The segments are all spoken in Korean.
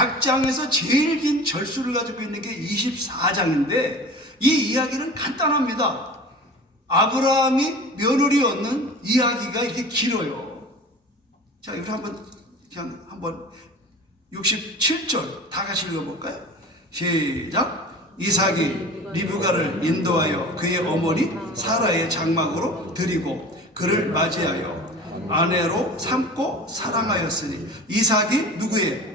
각 장에서 제일 긴 절수를 가지고 있는 게 24장인데 이 이야기는 간단합니다. 아브라함이 며느리 얻는 이야기가 이렇게 길어요. 자, 우리 그냥 한번 67절 다 같이 읽어볼까요? 시작. 이삭이 리브가를 인도하여 그의 어머니 사라의 장막으로 들이고 그를 맞이하여 아내로 삼고 사랑하였으니 이삭이 누구의?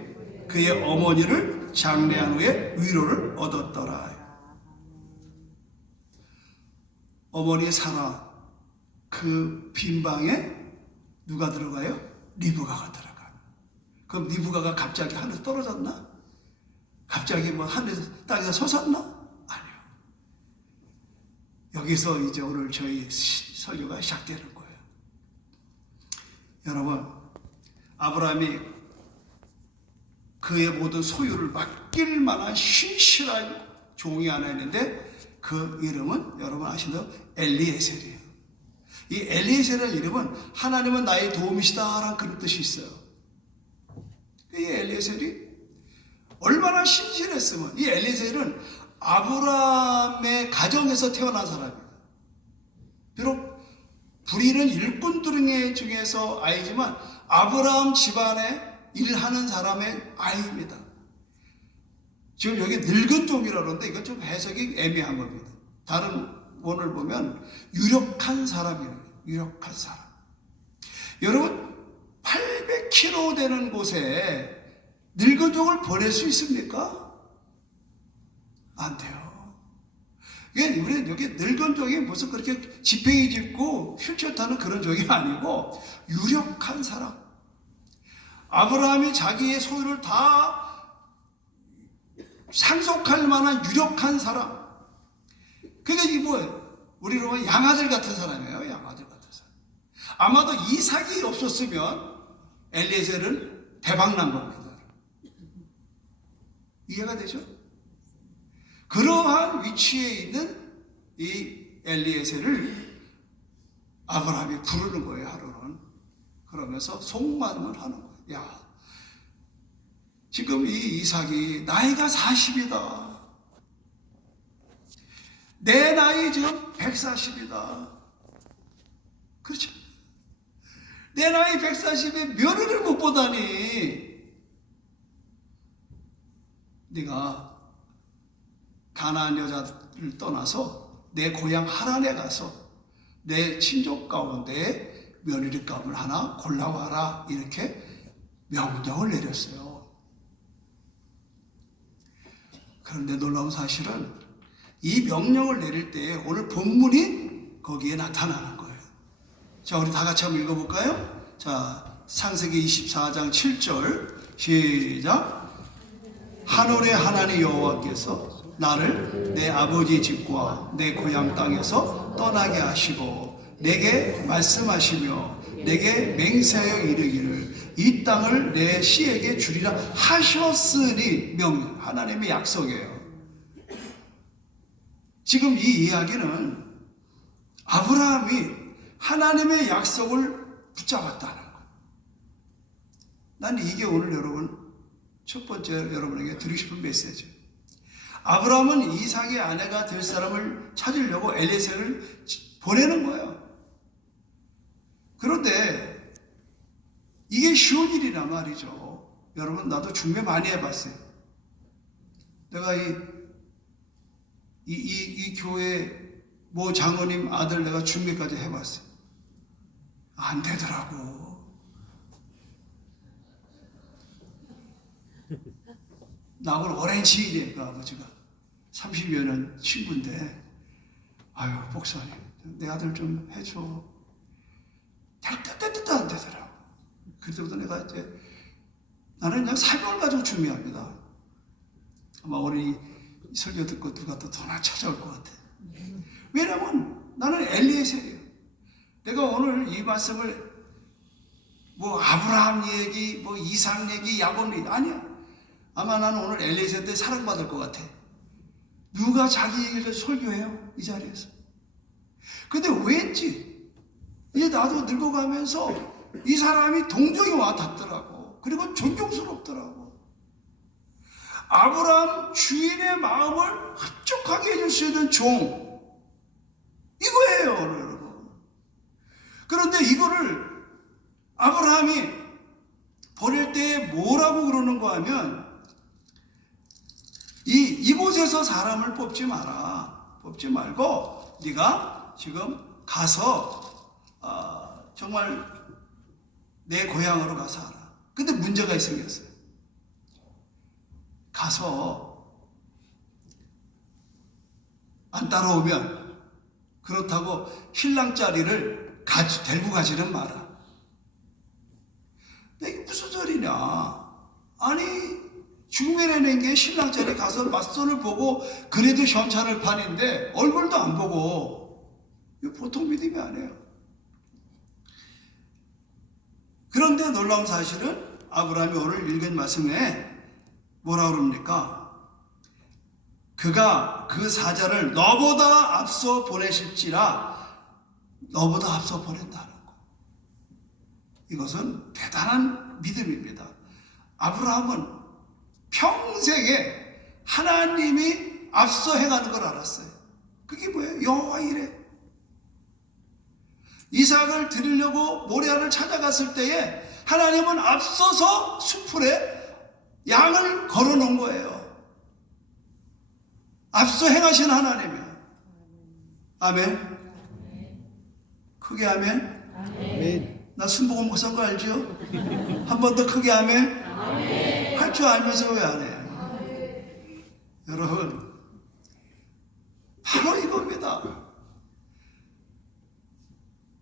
그의 어머니를 장례한 후에 위로를 얻었더라. 어머니 사라 그 빈방에 누가 들어가요? 리브가가 들어가. 그럼 리브가가 갑자기 하늘에서 떨어졌나? 갑자기 뭐 하늘에서 땅에서 솟았나? 아니요. 여기서 이제 오늘 저희 설교가 시작되는 거예요. 여러분, 아브라함이 그의 모든 소유를 맡길 만한 신실한 종이 하나 있는데 그 이름은 여러분 아시는 엘리에셀이에요. 이 엘리에셀이라는 이름은 하나님은 나의 도움이시다라는 그런 뜻이 있어요. 이 엘리에셀이 얼마나 신실했으면, 이 엘리에셀은 아브라함의 가정에서 태어난 사람이에요. 비록 부리는 일꾼들 중에서 아이지만 아브라함 집안에 일하는 사람의 아이입니다. 지금 여기 늙은 종이라고 그러는데 이건 좀 해석이 애매한 겁니다. 다른 원을 보면 유력한 사람이에요. 유력한 사람. 여러분 800km 되는 곳에 늙은 종을 보낼 수 있습니까? 안 돼요. 우리는 여기 늙은 종이 무슨 그렇게 지팡이 짚고 휠체어 타는 그런 종이 아니고 유력한 사람. 아브라함이 자기의 소유를 다 상속할 만한 유력한 사람. 그러니까 이게 뭐예요? 우리로 보면 양아들 같은 사람이에요. 양아들 같은 사람. 아마도 이삭이 없었으면 엘리에셀은 대박난 겁니다. 이해가 되죠? 그러한 위치에 있는 이 엘리에셀을 아브라함이 부르는 거예요. 하루는. 그러면서 속마음을 하는 거예요. 야, 지금 이 이삭이 나이가 40이다. 내 나이 지금 140이다. 그렇죠? 내 나이 140에 며느리를 못 보다니. 네가 가나안 여자를 떠나서 내 고향 하란에 가서 내 친족 가운데 며느리 감을 하나 골라와라. 이렇게 명령을 내렸어요. 그런데 놀라운 사실은 이 명령을 내릴 때 오늘 본문이 거기에 나타나는 거예요. 자, 우리 다 같이 한번 읽어볼까요? 자, 창세기 24장 7절 시작. 하늘의 하나님 여호와께서 나를 내 아버지 집과 내 고향 땅에서 떠나게 하시고 내게 말씀하시며 내게 맹세하여 이르기를 이 땅을 내 씨에게 주리라 하셨으니. 명령, 하나님의 약속이에요. 지금 이 이야기는 아브라함이 하나님의 약속을 붙잡았다는 거예요. 난 이게 오늘 여러분 첫 번째 여러분에게 드리고 싶은 메시지. 아브라함은 이삭의 아내가 될 사람을 찾으려고 엘리에셀을 보내는 거예요. 그런데 이게 쉬운 일이란 말이죠. 여러분, 나도 중매 많이 해봤어요. 내가 이 교회 모 장로님 아들 내가 중매까지 해봤어요. 안 되더라고. 나하고는 오랜 지인이에요. 그 아버지가 30여 년 친구인데, 아유 목사님 내 아들 좀 해줘. 될 듯 안 되더라고. 그때부터 내가 이제 나는 그냥 사명을 가지고 중매합니다. 아마 오늘 이 설교 듣고 누가 또 전화 찾아올 것 같아. 왜냐면 나는 엘리에셀이에요. 내가 오늘 이 말씀을 뭐 아브라함 얘기, 뭐 이삭 얘기, 야곱 얘기 아니야. 아마 나는 오늘 엘리에셀 때 사랑받을 것 같아. 누가 자기 얘기를 설교해요? 이 자리에서. 근데 왠지 이제 나도 늙어가면서 이 사람이 동정이 와 닿더라고. 그리고 존경스럽더라고. 아브라함 주인의 마음을 흡족하게 해줄 수 있는 종, 이거예요, 여러분. 그런데 이거를 아브라함이 보낼 때 뭐라고 그러는가 하면, 이곳에서 사람을 뽑지 마라. 뽑지 말고 네가 지금 가서 정말 내 고향으로 가서 하라. 근데 문제가 생겼어요. 가서 안 따라오면 그렇다고 신랑 자리를 데리고 가지는 마라. 근데 이게 무슨 소리냐? 아니, 중면에 게 신랑 자리 가서 맞선을 보고 그래도 현찰을 파는데 얼굴도 안 보고, 이거 보통 믿음이 아니에요. 그런데 놀라운 사실은 아브라함이 오늘 읽은 말씀에 뭐라 그럽니까? 그가 그 사자를 너보다 앞서 보내실지라, 너보다 앞서 보낸다는 거. 이것은 대단한 믿음입니다. 아브라함은 평생에 하나님이 앞서 행하는 걸 알았어요. 그게 뭐예요? 여호와 이레. 이삭을 드리려고 모리아를 찾아갔을 때에 하나님은 앞서서 수풀에 양을 걸어놓은 거예요. 앞서 행하신 하나님이에요. 아멘. 크게 아멘. 아멘. 나 순복음 못 산 거 알죠? 한 번 더 크게 아멘. 할 줄 알면서 왜 안 해요? 여러분, 바로 이겁니다.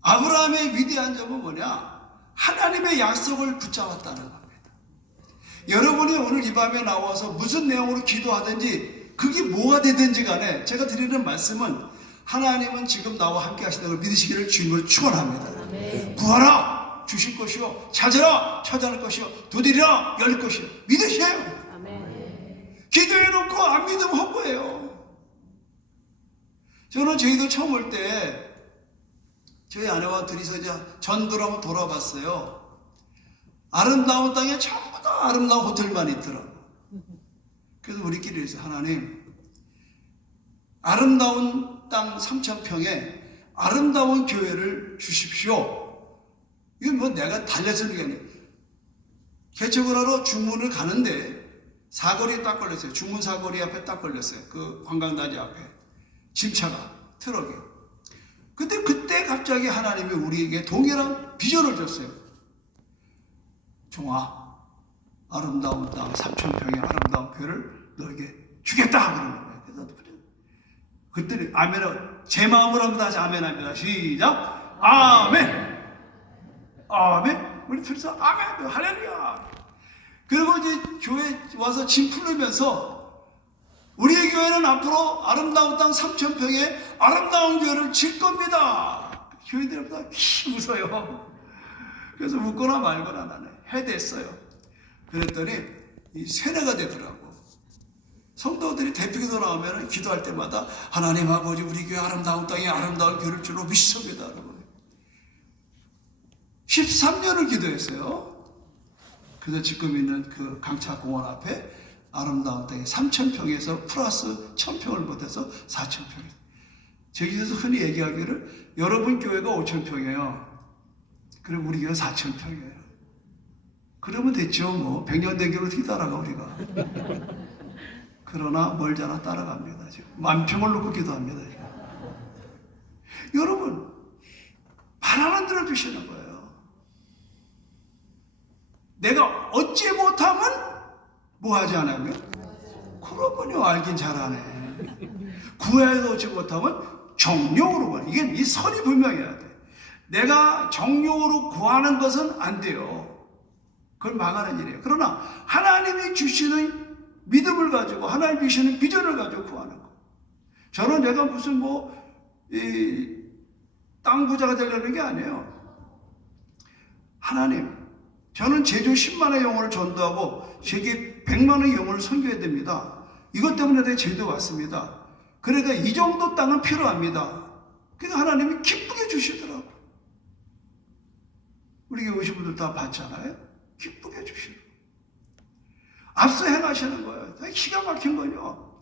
아브라함의 위대한 점은 뭐냐? 하나님의 약속을 붙잡았다는 겁니다. 여러분이 오늘 이 밤에 나와서 무슨 내용으로 기도하든지 그게 뭐가 되든지 간에 제가 드리는 말씀은, 하나님은 지금 나와 함께 하신다는 걸 믿으시기를 주님을 축원합니다. 구하라 주실 것이요, 찾으라 찾아낼 것이요, 두드리라 열릴 것이요. 믿으세요. 기도해놓고 안 믿으면 헛거예요. 저는 저희도 처음 올 때 저희 아내와 둘이서 이제 전도를 한번 돌아봤어요. 아름다운 땅에 전부 다 아름다운 호텔만 있더라고. 그래서 우리끼리 그랬어요. 하나님, 아름다운 땅 3,000평에 아름다운 교회를 주십시오. 이건 뭐 내가 달려서 그게 아니에요. 개척을 하러 중문을 가는데 사거리에 딱 걸렸어요. 중문 사거리 앞에 딱 걸렸어요. 그 관광단지 앞에 짐차가, 트럭이. 근데 그때 갑자기 하나님이 우리에게 동일한 비전을 줬어요. 종아, 아름다운 땅 3,000평의 아름다운 교회를 너에게 주겠다 그러는 거예요. 그래서 그때 아멘을 제 마음으로 한번 다시 아멘합니다. 시작. 아멘. 아멘. 우리 둘이서 아멘. 할렐루야. 그리고 이제 교회 와서 짐 풀으면서 우리의 교회는 앞으로 아름다운 땅 3,000평에 아름다운 교회를 질 겁니다. 교인들보다 웃어요. 그래서 웃거나 말거나 나는 해댔어요. 그랬더니 이 세뇌가 되더라고. 성도들이 대표기도 나오면 기도할 때마다 하나님 아버지, 우리 교회 아름다운 땅에 아름다운 교회를 줄로 믿습니다. 13년을 기도했어요. 그래서 지금 있는 그 강차공원 앞에 아름다운 땅에 3,000평에서 플러스 1,000평을 못해서 4,000평. 저기서 흔히 얘기하기를 여러분 교회가 5,000평이에요. 그리고 우리 교회가 4,000평이에요. 그러면 됐죠. 뭐 100년 된 교회를 어떻게 따라가 우리가. 그러나 멀잖아 따라갑니다. 지금 10,000평을 놓고 기도합니다. 지금. 여러분, 바라는 대로 주시는 거예요. 내가 얻지 못하면 뭐 하지 않으면? 그러군요. 알긴 잘하네. 구해도 얻지 못하면 정욕으로 구하는. 이게 이 선이 분명해야 돼. 내가 정욕으로 구하는 것은 안 돼요. 그걸 망하는 일이에요. 그러나 하나님이 주시는 믿음을 가지고, 하나님 주시는 비전을 가지고 구하는 거. 저는 내가 무슨 땅 부자가 되려는 게 아니에요. 하나님, 저는 제주 10만의 영혼을 전도하고 세계 100만의 영혼을 선교해야 됩니다. 이것 때문에 내가 제주도 왔습니다. 그러니까 이 정도 땅은 필요합니다. 그러니까 하나님이 기쁘게 주시더라고요. 우리 교회 오신 분들 다 봤잖아요. 기쁘게 주시더라고요. 앞서 행하시는 거예요. 되게 기가 막힌 거요.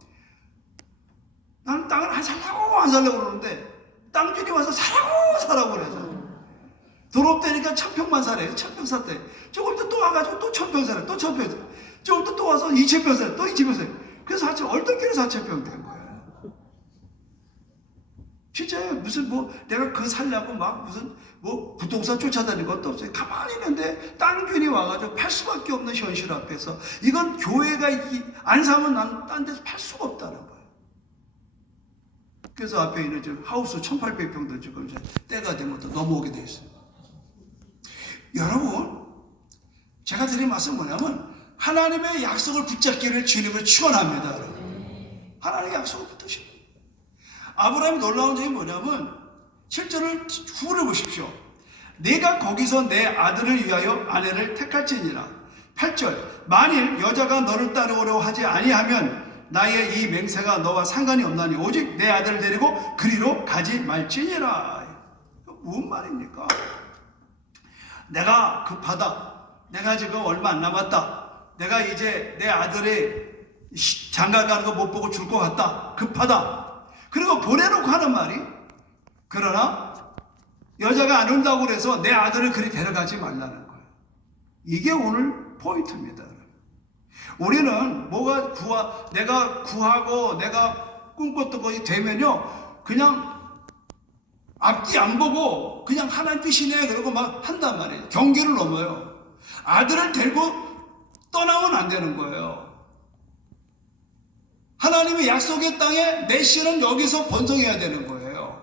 나는 땅을 안 살라고 안 살라고 그러는데 땅 주인이 와서 사라고 그래서 도롭되니까 1000평만 사래요. 1000평 샀대. 조금 더 또 와가지고 또 1000평 사래. 또 1000평 사래. 조금 더 또 와서 2000평 사래. 또 2000평 사래. 그래서 얼떨결에 4000평 된 거예요. 진짜 무슨 내가 그 살려고 막 무슨 부동산 쫓아다니는 것도 없어요. 가만히 있는데 땅 주인이 와가지고 팔 수밖에 없는 현실 앞에서 이건 교회가 안 사면 난 딴 데서 팔 수가 없다는 거예요. 그래서 앞에 있는 지금 하우스 1800평도 지금 이제 때가 되면 또 넘어오게 돼 있어요. 여러분, 제가 드린 말씀 뭐냐면 하나님의 약속을 붙잡기를 주님을 축원합니다. 하나님의 약속을 붙드십니다. 아브라함이 놀라운 점이 뭐냐면 7절을 후를 보십시오. 내가 거기서 내 아들을 위하여 아내를 택할지니라. 8절 만일 여자가 너를 따르려고 하지 아니하면 나의 이 맹세가 너와 상관이 없나니 오직 내 아들을 데리고 그리로 가지 말지니라. 무슨 말입니까? 내가 급하다. 내가 지금 얼마 안 남았다. 내가 이제 내 아들이 장가 가는 거 못 보고 줄 것 같다. 급하다. 그리고 보내놓고 하는 말이 그러나 여자가 안 온다고 그래서 내 아들을 그리 데려가지 말라는 거예요. 이게 오늘 포인트입니다. 우리는 내가 구하고 내가 꿈꿨던 것이 되면요 그냥 앞뒤 안 보고 그냥 하나님 뜻이네 그러고 막 한단 말이에요. 경계를 넘어요. 아들을 데리고 떠나면 안 되는 거예요. 하나님의 약속의 땅에 내 씨는 여기서 번성해야 되는 거예요.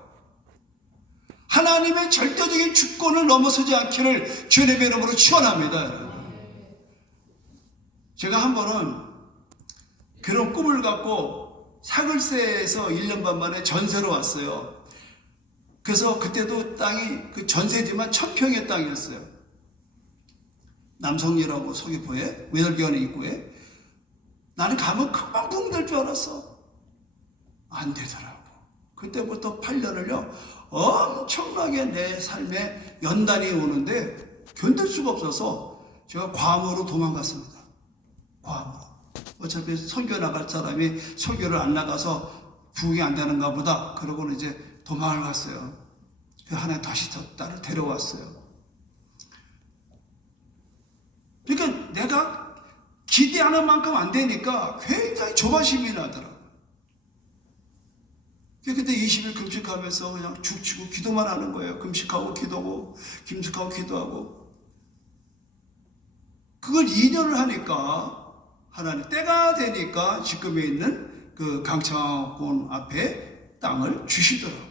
하나님의 절대적인 주권을 넘어서지 않기를 주님의 이름으로 축원합니다. 여러분. 제가 한 번은 그런 꿈을 갖고 사글세에서 1년 반 만에 전세로 왔어요. 그래서 그때도 땅이 그 전세지만 1000평의 땅이었어요. 남성리라고 서귀포에 외설교환의 입구에. 나는 가면 금방 붕될 줄 알았어. 안 되더라고. 그때부터 8년을요 엄청나게 내 삶에 연단이 오는데 견딜 수가 없어서 제가 괌으로 도망갔습니다. 괌으로. 어차피 선교 나갈 사람이 선교를 안 나가서 부흥이 안 되는가 보다. 그러고는 이제 도망을 갔어요. 하나님 다시 딸을 데려왔어요. 그러니까 내가 기대하는 만큼 안 되니까 굉장히 조바심이 나더라고요. 그때 20일 금식하면서 그냥 죽치고 기도만 하는 거예요. 금식하고 기도하고 금식하고 기도하고. 그걸 2년을 하니까 하나님 때가 되니까 지금에 있는 그 강창원 앞에 땅을 주시더라고요.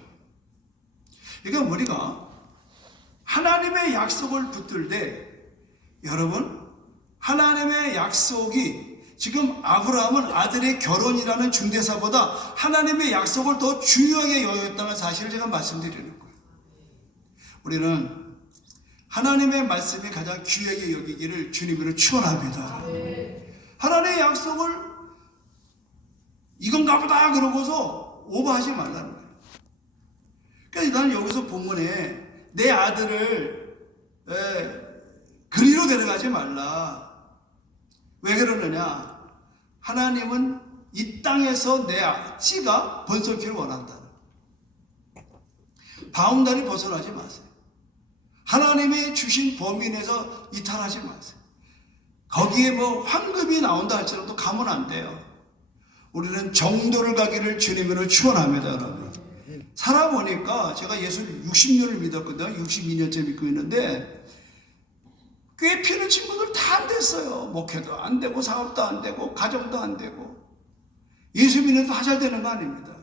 그러니까 우리가 하나님의 약속을 붙들 때 여러분 하나님의 약속이 지금 아브라함은 아들의 결혼이라는 중대사보다 하나님의 약속을 더 중요하게 여겼다는 사실을 제가 말씀드리는 거예요. 우리는 하나님의 말씀이 가장 귀하게 여기기를 주님으로 축원합니다. 하나님의 약속을 이건가 보다 그러고서 오버하지 말라는 거예요. 그러니까 나는 여기서 본문에 내 아들을 그리로 데려가지 말라. 왜 그러느냐? 하나님은 이 땅에서 내 씨가 번성기를 원한다. 바운다리 벗어나지 마세요. 하나님이 주신 범위 내에서 이탈하지 마세요. 거기에 황금이 나온다 할지라도 가면 안 돼요. 우리는 정도를 가기를 주님으로 축원합니다, 여러분. 살아보니까 제가 예수 60년을 믿었거든요. 62년째 믿고 있는데 꽤 피는 친구들 다 안 됐어요. 목회도 안 되고 사업도 안 되고 가정도 안 되고. 예수 믿는 다 잘 되는 거 아닙니다.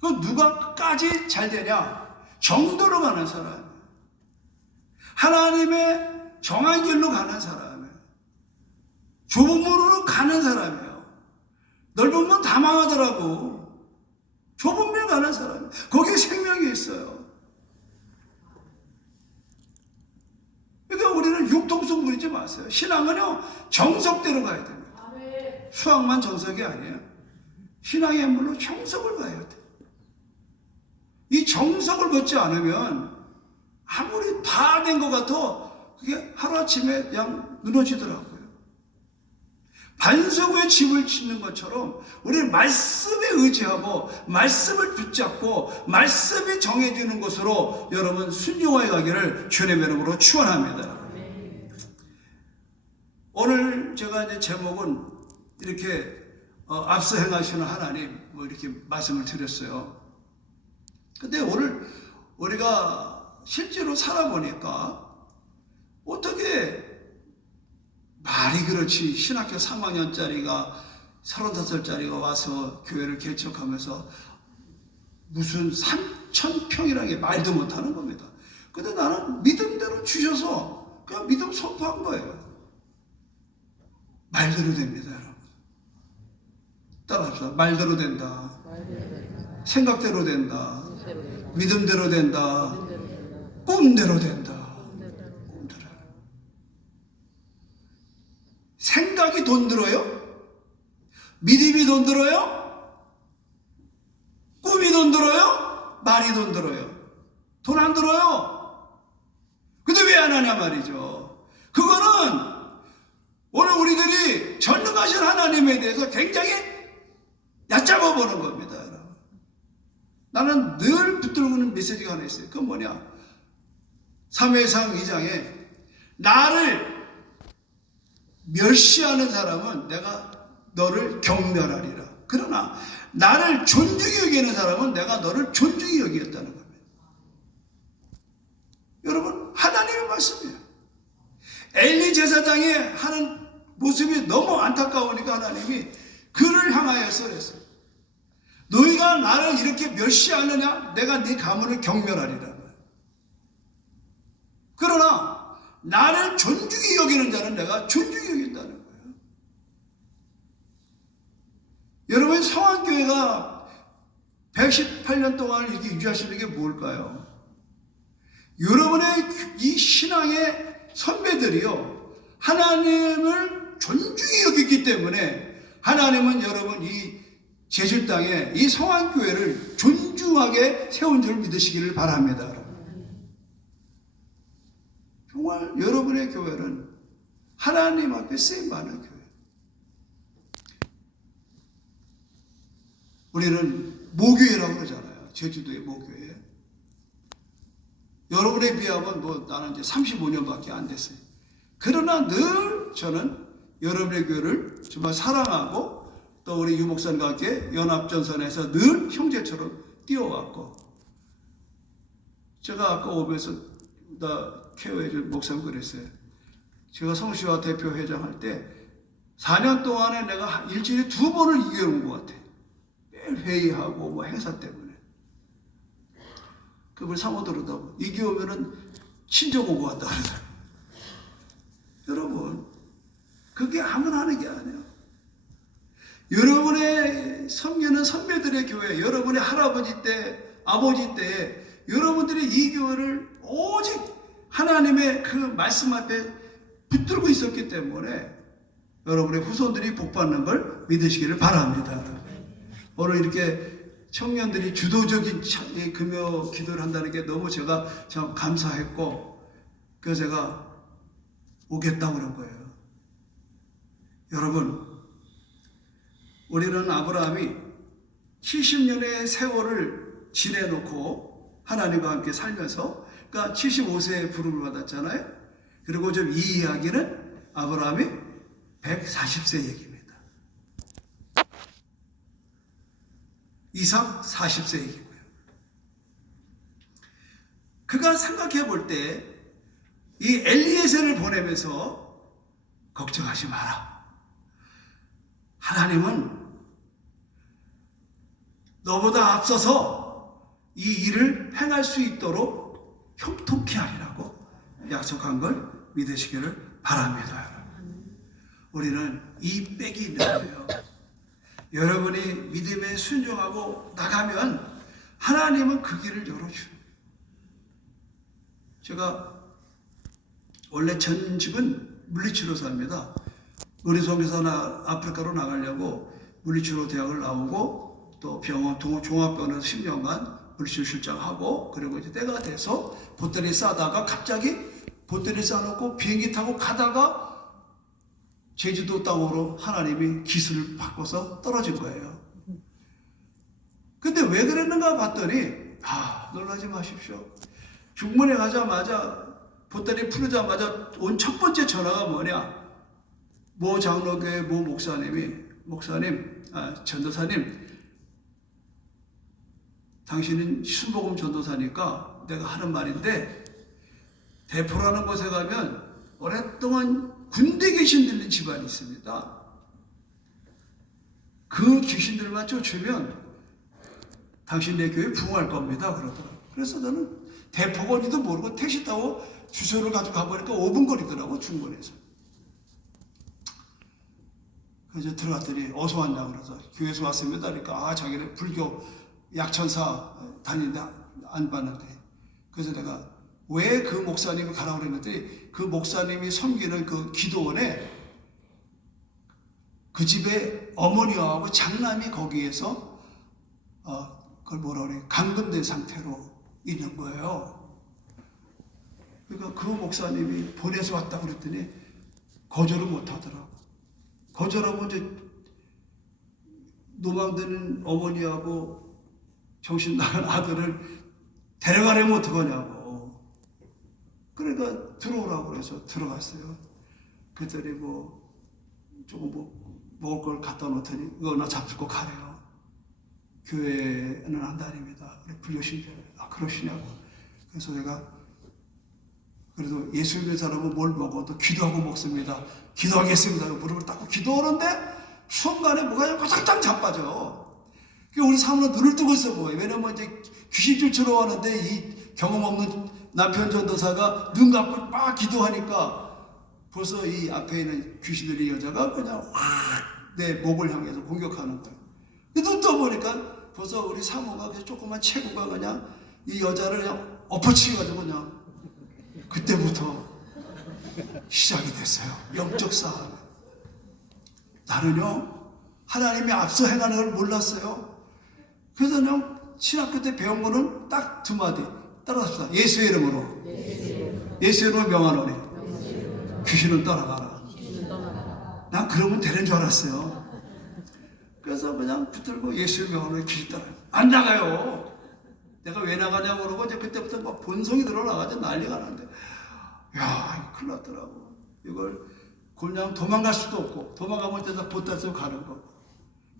그 누가까지 잘 되냐? 정도로 가는 사람, 하나님의 정한 길로 가는 사람, 좁은 문으로 가는 사람이에요. 넓은 문 다 망하더라고. 좁은 문 가는 사람, 거기에 생명이 있어요. 그러니까 우리는 융통성 부리지 마세요. 신앙은요 정석대로 가야 됩니다. 수학만 정석이 아니에요. 신앙의 물로 정석을 가야 돼요. 이 정석을 걷지 않으면 아무리 다 된 것 같아 그게 하루아침에 그냥 무너지더라고요. 반석 위에 집을 짓는 것처럼 우리는 말씀에 의지하고 말씀을 붙잡고 말씀이 정해지는 것으로 여러분 순종하여 가기를 주님의 이름으로 축원합니다. 오늘 제가 이제 제목은 이렇게 앞서 행하시는 하나님 뭐 이렇게 말씀을 드렸어요. 근데 오늘 우리가 실제로 살아보니까 어떻게 말이 그렇지 신학교 3학년짜리가 35살짜리가 와서 교회를 개척하면서 무슨 3,000평이라는 게 말도 못하는 겁니다. 근데 나는 믿음대로 주셔서 그냥 믿음 선포한 거예요. 말대로 됩니다, 여러분. 따라합시다. 말대로 된다. 생각대로 된다. 믿음대로 된다. 꿈대로 된다. 생각이 돈 들어요? 믿음이 돈 들어요? 꿈이 돈 들어요? 말이 돈 들어요? 돈 안 들어요. 근데 왜 안 하냐 말이죠. 그거는 오늘 우리들이 전능하신 하나님에 대해서 굉장히 얕잡아 보는 겁니다. 나는 늘 붙들고 있는 메시지가 하나 있어요. 그건 뭐냐? 사무엘상 2장에 나를 멸시하는 사람은 내가 너를 경멸하리라. 그러나 나를 존중히 여기는 사람은 내가 너를 존중히 여기겠다는 겁니다. 여러분, 하나님의 말씀이에요. 엘리 제사장이 하는 모습이 너무 안타까우니까 하나님이 그를 향하여서 그랬어요. 너희가 나를 이렇게 멸시하느냐? 내가 네 가문을 경멸하리라. 그러나 나를 존중히 여기는 자는 내가 존중히 여긴다는 거예요. 여러분, 성안교회가 118년 동안 이렇게 유지하시는 게 뭘까요? 여러분의 이 신앙의 선배들이요, 하나님을 존중히 여겼기 때문에 하나님은 여러분 이 제주 땅에 이 성안교회를 존중하게 세운 줄 믿으시기를 바랍니다. 정말 여러분의 교회는 하나님 앞에 쓰임받는 교회. 우리는 모교회라고 그러잖아요. 제주도의 모교회. 여러분에 비하면 뭐 나는 이제 35년밖에 안 됐어요. 그러나 늘 저는 여러분의 교회를 정말 사랑하고 또 우리 유 목사님과 함께 연합전선에서 늘 형제처럼 뛰어왔고, 제가 아까 오면서 나 케어해준 목사님 그랬어요. 제가 성시화 대표 회장할 때 4년 동안에 내가 일주일에 2번을 이겨온 것 같아요. 매일 회의하고 뭐 행사 때문에. 그걸 사모들었다고 이겨오면은 친정 오고 왔다 그러더라고요. 여러분, 그게 아무나 하는 게 아니에요. 여러분의 섬기는 선배들의 교회, 여러분의 할아버지 때, 아버지 때, 여러분들이 이 교회를 오직 하나님의 그 말씀 앞에 붙들고 있었기 때문에 여러분의 후손들이 복받는 걸 믿으시기를 바랍니다. 오늘 이렇게 청년들이 주도적인 금요 기도를 한다는 게 너무 제가 참 감사했고, 그래서 제가 오겠다고 그런 거예요. 여러분, 우리는 아브라함이 70년의 세월을 지내놓고 하나님과 함께 살면서, 그러니까 75세에 부름을 받았잖아요. 그리고 좀 이 이야기는 아브라함이 140세 얘기입니다. 이삭 40세 얘기고요. 그가 생각해 볼 때 이 엘리에셀을 보내면서 걱정하지 마라. 하나님은 너보다 앞서서 이 일을 행할 수 있도록 형통케 하리라고 약속한 걸 믿으시기를 바랍니다. 우리는 이 빽이 있는 거예요. 여러분이 믿음에 순종하고 나가면 하나님은 그 길을 열어줘요. 제가 원래 전 집은 물리치료 삽니다. 의료선교사 아프리카로 나가려고 물리치료 대학을 나오고 또 병원 종합병원에서 10년간 물리치료 실장하고, 그리고 이제 때가 돼서 보따리 싸다가 갑자기 보따리 싸놓고 비행기 타고 가다가 제주도 땅으로 하나님이 기술을 바꿔서 떨어진 거예요. 근데 왜 그랬는가 봤더니 놀라지 마십시오. 중문에 가자마자 보따리 풀자마자 온 첫 번째 전화가 뭐냐? 모 장로교회 모 전도사님, 당신은 순복음 전도사니까 내가 하는 말인데, 대포라는 곳에 가면 오랫동안 군대 귀신 들린 집안이 있습니다. 그 귀신들만 쫓으면 당신 내 교회 부흥할 겁니다. 그러더라고요. 그래서 저는 대포가 어디도 모르고 택시 타고 주소를 가지고 가보니까 5분 거리더라고, 중문에서. 그래서 들어갔더니 어서 왔냐 그래서 교회에서 왔습니다. 그러니까 자기는 불교 약천사 다니는데 안 봤는데, 그래서 내가 왜 그 목사님을 가라고 그랬는데, 그 목사님이 섬기는 그 기도원에 그 집에 어머니하고 장남이 거기에서 그걸 뭐라 그래, 감금된 상태로 있는 거예요. 그러니까 그 목사님이 보내서 왔다고 그랬더니 거절을 못 하더라고. 거절하면 이제 노망되는 어머니하고 정신 나간 아들을 데려가려면 어떡하냐고. 그러니까 들어오라고 그래서 들어갔어요. 그랬더니 조금 먹을 걸 갖다 놓더니 이거 나 잡수고 가래요. 교회는 안 다닙니다. 우리 불교신자. 그러시냐고. 그래서 내가 그래도 예수 믿는 사람은 뭘 먹어도 기도하고 먹습니다. 기도하겠습니다. 무릎을 닦고 기도하는데 순간에 뭐가 화장장 자빠져. 우리 사모는 눈을 뜨고 있어 보여요. 왜냐면 이제 귀신 쫓으러 왔는데 이 경험 없는 남편 전도사가 눈 감고 막 기도하니까 벌써 이 앞에 있는 귀신 들린 여자가 그냥 확 내 목을 향해서 공격하는 거예요. 눈 떠보니까 벌써 우리 사모가 조그만 체구가 그냥 이 여자를 그냥 엎어치가지고 그냥 그때부터 시작이 됐어요. 영적 싸움. 나는요, 하나님이 앞서 행하는 걸 몰랐어요. 그래서 그냥 신학교 때 배운 거는 딱 두 마디 따라합시다. 예수의 이름으로. 예수의 이름으로 명하노니 귀신은 떠나가라. 난 그러면 되는 줄 알았어요. 그래서 그냥 붙들고 예수의 명하노니 귀신 떠나가라. 안 나가요. 내가 왜 나가냐고 그러고 이제 그때부터 막 본성이 드러나가지고 난리가 나는데, 야, 이거 큰일 났더라고. 이걸 그냥 도망갈 수도 없고, 도망가면 이제 보따리 쓰고 가는 거고.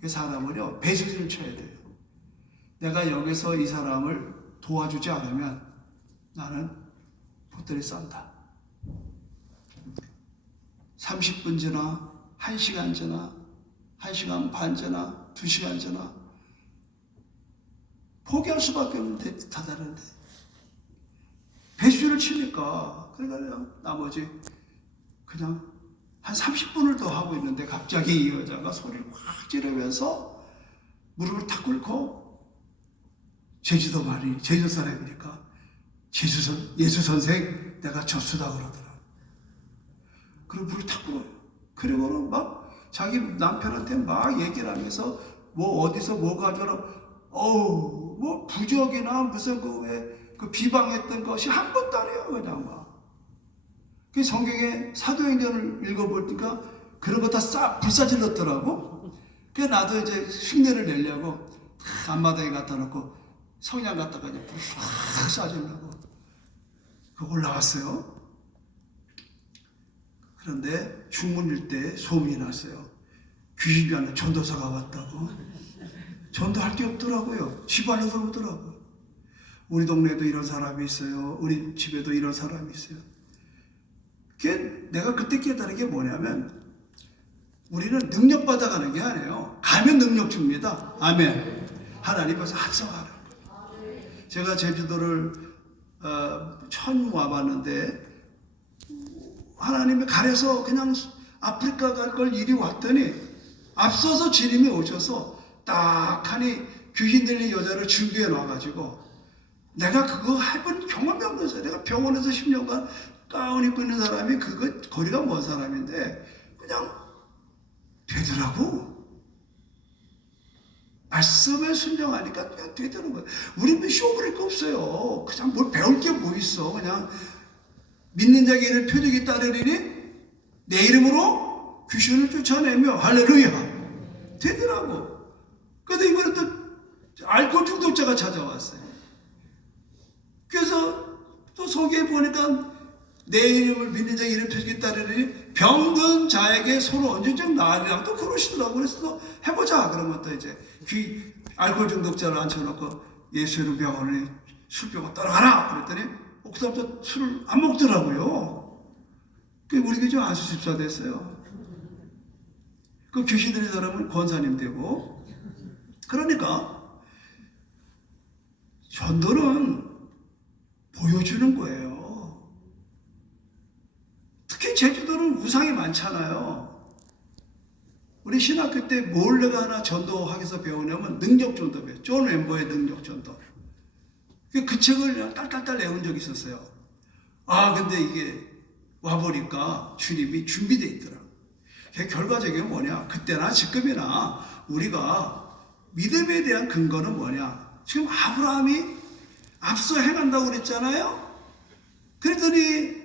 그 사람은요, 배신을 쳐야 돼요. 내가 여기서 이 사람을 도와주지 않으면 나는 보따리 싼다. 30분 지나, 1시간 지나, 1시간 반 지나, 2시간 지나, 포기할 수밖에 없는데 다다른데 배수를 치니까, 그러니까 나머지 그냥 한 30분을 더 하고 있는데 갑자기 이 여자가 소리를 확 지르면서 무릎을 탁 꿇고, 제주도 사람이니까 예수 선생 내가 졌수다 그러더라. 그리고 무릎을 탁 꿇어요. 그리고는 막 자기 남편한테 막 얘기를 하면서 어디서 뭐 가져라, 뭐 부적이나 무슨 그 비방했던 것이 한 번도 안 해요. 그냥 막. 그 성경에 사도행전을 읽어보니까 그런 거 다 불사질렀더라고. 그래서 나도 이제 흉내를 내려고 앞마당에 갖다 놓고 성냥 갖다가 그냥 불 쏴주려고 올라왔어요. 그런데 중문일 때 소문이 났어요. 귀신이 아니라 전도사가 왔다고. 전도할 게 없더라고요. 집안에 들어오더라고요. 우리 동네에도 이런 사람이 있어요. 우리 집에도 이런 사람이 있어요. 내가 그때 깨달은 게 뭐냐면, 우리는 능력 받아가는 게 아니에요. 가면 능력 줍니다. 아멘. 하나님께서 합성하는 거예요. 제가 제주도를 처음 와봤는데 하나님이 가려서 그냥 아프리카 갈 걸 이리 왔더니 앞서서 주님이 오셔서 딱 하니 귀신 들린 여자를 준비해 놔가지고, 내가 그거 해본 경험이 없어요. 내가 병원에서 10년간 가운 입고 있는 사람이 그거 거리가 먼 사람인데 그냥 되더라고. 말씀에 순종하니까 그냥 되더라는 거예요. 우리는 쇼부릴 거 없어요. 그냥 뭘 배울 게 뭐 있어. 그냥 믿는 자에게는 표적이 따르리니 내 이름으로 귀신을 쫓아내며 할렐루야 되더라고. 그런데 이번에 또 알코올 중독자가 찾아왔어요. 그래서 또 소개해 보니까 내 이름을 믿는 자의 이름 표식에 따르니 병든 자에게 서로 언제쯤 나으리라 또 그러시더라고. 그래서 또 해보자. 그러면 또 이제 알코올 중독자를 앉혀놓고 예수 이름 병원에 술병원 따라가라 그랬더니 그 다음부터 술을 안 먹더라고요. 우리 교회 좀 안수집사 됐어요. 그 귀신 들린 사람은 권사님 되고. 그러니까 전도는 보여주는 거예요. 특히 제주도는 우상이 많잖아요. 우리 신학교 때 뭘 내가 하나 전도학에서 배우냐면 능력 전도 배워요. 존 앰버의 능력 전도. 그 책을 그냥 딸딸딸 외운 적이 있었어요. 근데 이게 와보니까 주님이 준비되어 있더라고요. 결과적인 뭐냐? 그때나 지금이나 우리가 믿음에 대한 근거는 뭐냐? 지금 아브라함이 앞서 행한다고 그랬잖아요? 그랬더니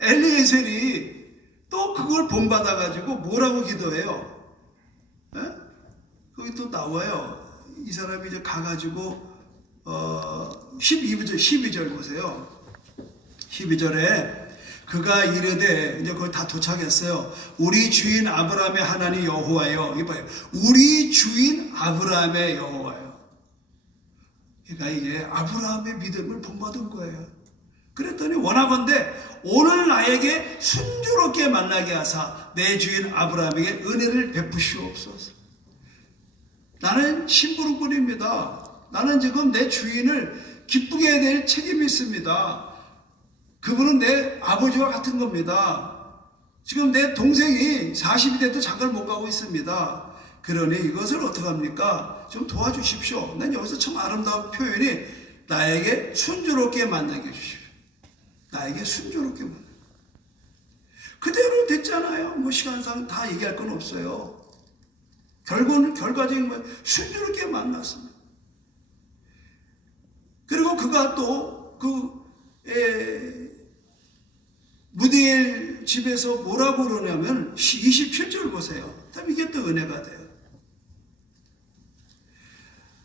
엘리에셀이 또 그걸 본받아가지고 뭐라고 기도해요? 에? 거기 또 나와요. 이 사람이 이제 가가지고 12절 보세요. 12절에 그가 이르되 이제 거기 다 도착했어요. 우리 주인 아브라함의 하나님 여호와여. 이봐요. 우리 주인 아브라함의 여호와여. 그러니까 이게 아브라함의 믿음을 본받은 거예요. 그랬더니 원하건대 오늘 나에게 순조롭게 만나게 하사 내 주인 아브라함에게 은혜를 베푸시옵소서. 나는 심부름꾼입니다. 나는 지금 내 주인을 기쁘게 해야 될 책임이 있습니다. 그분은 내 아버지와 같은 겁니다. 지금 내 동생이 40이 돼도 장가를 못 가고 있습니다. 그러니 이것을 어떻게 합니까? 좀 도와주십시오. 난 여기서 참 아름다운 표현이 나에게 순조롭게 만나게 해주십시오. 나에게 순조롭게 만나게. 그대로 됐잖아요. 뭐 시간상 다 얘기할 건 없어요. 결과적인 건 순조롭게 만났습니다. 그리고 그가 또 무디엘 집에서 뭐라고 그러냐면 27절 보세요. 그럼 이게 또 은혜가 돼요.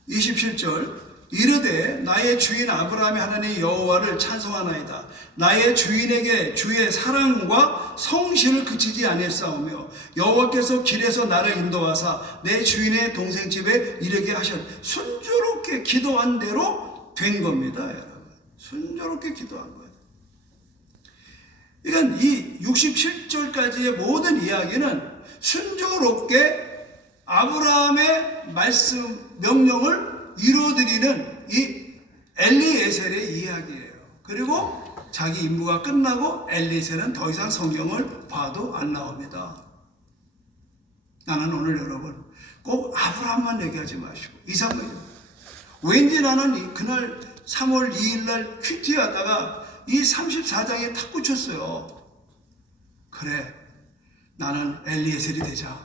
27절 이르되 나의 주인 아브라함의 하나님 여호와를 찬송하나이다. 나의 주인에게 주의 사랑과 성실을 그치지 아니했사오며 여호와께서 길에서 나를 인도하사 내 주인의 동생 집에 이르게 하셨. 순조롭게 기도한 대로 된 겁니다. 여러분. 순조롭게 기도한 거예요. 그러니까 이 67절까지의 모든 이야기는 순조롭게 아브라함의 말씀, 명령을 이루어드리는 이 엘리에셀의 이야기예요. 그리고 자기 임무가 끝나고 엘리에셀은 더 이상 성경을 봐도 안 나옵니다. 나는 오늘 여러분 꼭 아브라함만 얘기하지 마시고 이상해요. 왠지 나는 그날 3월 2일 날 큐티하다가 이 34장에 탁 꽂혔어요. 그래, 나는 엘리에셀이 되자.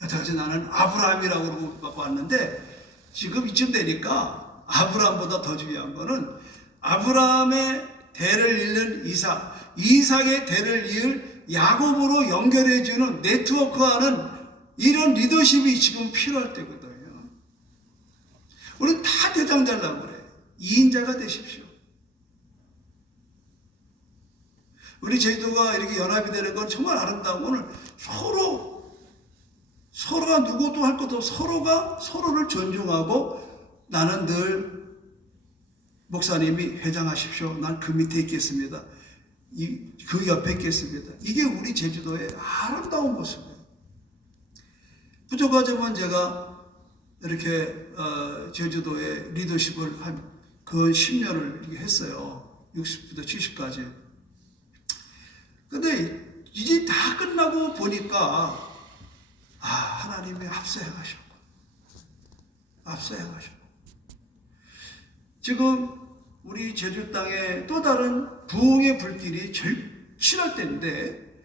여태까지 나는 아브라함이라고 그러고 왔는데 지금 이쯤 되니까 아브라함보다 더 중요한 거는 아브라함의 대를 잇는 이삭, 이삭의 대를 이을 야곱으로 연결해주는 네트워크하는 이런 리더십이 지금 필요할 때거든요. 우리는 다 대장 되려고 그래. 2인자가 되십시오. 우리 제주도가 이렇게 연합이 되는 건 정말 아름다운 오늘 서로가 누구도 할 것도 서로가 서로를 존중하고 나는 늘 목사님이 회장하십시오. 난 그 밑에 있겠습니다. 그 옆에 있겠습니다. 이게 우리 제주도의 아름다운 모습이에요. 부족하지만 제가 이렇게 제주도의 리더십을 한 그 10년을 했어요. 60부터 70까지. 근데 이제 다 끝나고 보니까 하나님이 앞서 행하셨고 지금 우리 제주 땅에 또 다른 부흥의 불길이 절실할 때인데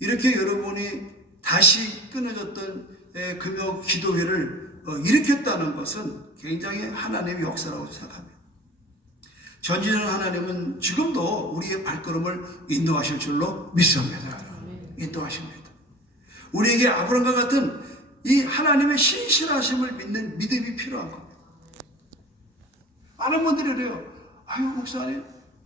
이렇게 여러분이 다시 끊어졌던 금요 기도회를 일으켰다는 것은 굉장히 하나님의 역사라고 생각합니다. 전지전 하나님은 지금도 우리의 발걸음을 인도하실 줄로 믿습니다. 인도하십니다. 우리에게 아브라함과 같은 이 하나님의 신실하심을 믿는 믿음이 필요한 겁니다. 많은 분들이 그래요. 아유, 목사님,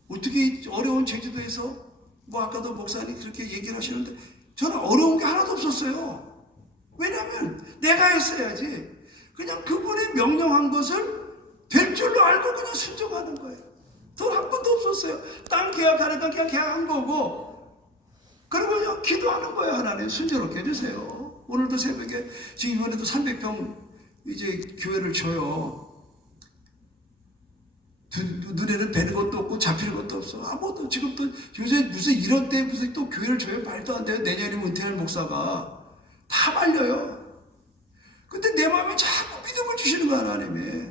어떻게 어려운 제주도에서, 아까도 목사님 그렇게 얘기를 하시는데, 저는 어려운 게 하나도 없었어요. 왜냐하면 내가 했어야지. 그냥 그분이 명령한 것을 될 줄로 알고 그냥 순종하는 거예요. 돈 한 번도 없었어요. 땅 계약하니까 그냥 계약한 거고, 그리고 그냥 기도하는 거예요. 하나님 순조롭게 해주세요. 오늘도 새벽에 지금 이번에도 300평 이제 교회를 줘요. 눈에는 뵈는 것도 없고 잡히는 것도 없어. 아무것도. 지금 또 요새 무슨 이런 때 무슨 또 교회를 줘요? 말도 안 돼요. 내년이면 은퇴할 목사가 다 말려요. 근데 내 마음에 자꾸 믿음을 주시는 거야, 하나님이.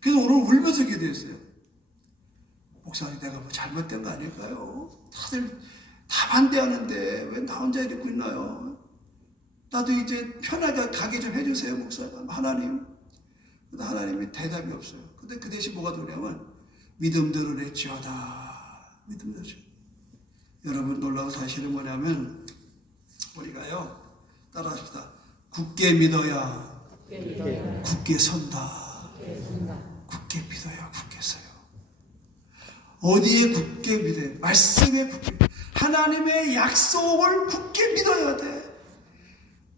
그래서 오늘 울면서 기도했어요. 목사님, 내가 뭐 잘못된 거 아닐까요? 다들 다 반대하는데 왜 나 혼자 이러고 있나요? 나도 이제 편하게 가게 좀 해주세요, 목사님. 하나님. 근데 하나님이 대답이 없어요. 근데 그 대신 뭐가 되냐면 믿음대로 냈지어다. 믿음대로. 여러분, 놀라운 사실은 뭐냐면 우리가요, 따라합시다. 굳게 믿어야 굳게 선다. 굳게 믿어야 굳게 서요. 어디에 굳게 믿어요? 말씀에 굳게, 하나님의 약속을 굳게 믿어야 돼.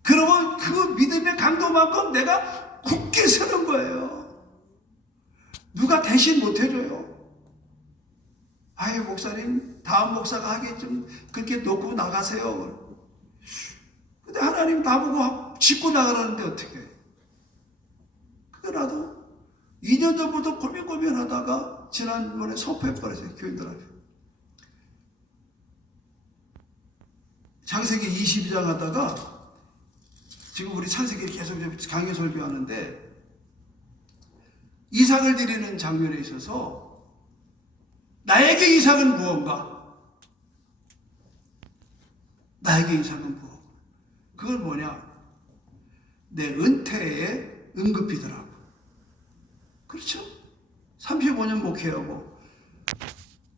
그러면 그 믿음의 강도만큼 내가 굳게 서는 거예요. 누가 대신 못 해줘요. 아유, 목사님, 다음 목사가 하기 좀 그렇게 놓고 나가세요. 근데 하나님 나보고 짚고 나가라는데 어떻게 해? 그래도 2년 전부터 고민하다가 지난번에 선포해버렸어요. 교인들한테. 창세기 22장 하다가 지금 우리 창세기 계속 강의 설교하는데 이삭을 드리는 장면에 있어서 나에게 이삭은 무언가? 나에게 이삭은 무언가? 그건 뭐냐? 내 은퇴에 응급이더라고. 그렇죠? 35년 목회하고